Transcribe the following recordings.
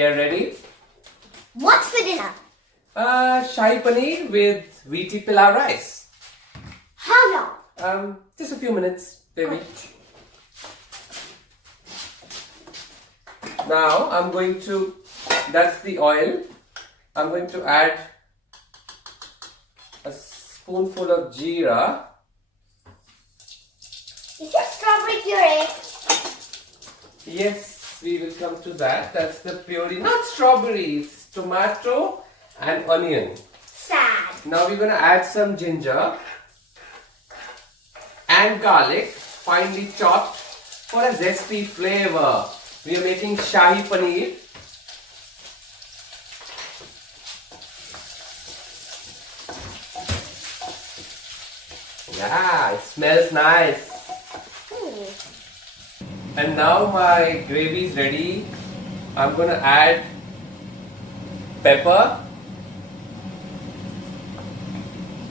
You ready? What's for dinner? Shahi paneer with wheaty pilau rice. How long? Just a few minutes, baby. Good. Now I'm going to, that's the oil. I'm going to add a spoonful of jeera. Is your strawberry puree? Yes, we will come to that. That's the puree, not strawberries, tomato and onion. Sad. Now we're going to add some ginger and garlic, finely chopped for a zesty flavor. We are making Shahi paneer. Yeah, it smells nice. And now my gravy is ready. I'm going to add pepper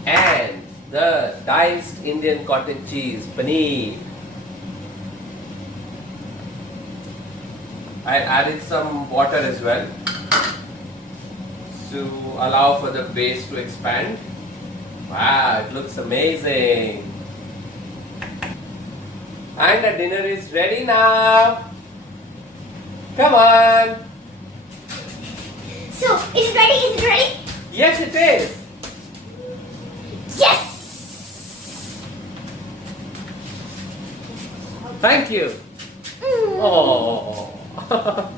and the diced Indian cottage cheese, paneer. I added some water as well to allow for the base to expand. Wow, it looks amazing. And the dinner is ready now. Come on. So, is it ready? Is it ready? Yes, it is. Yes! Thank you. Mm. Oh.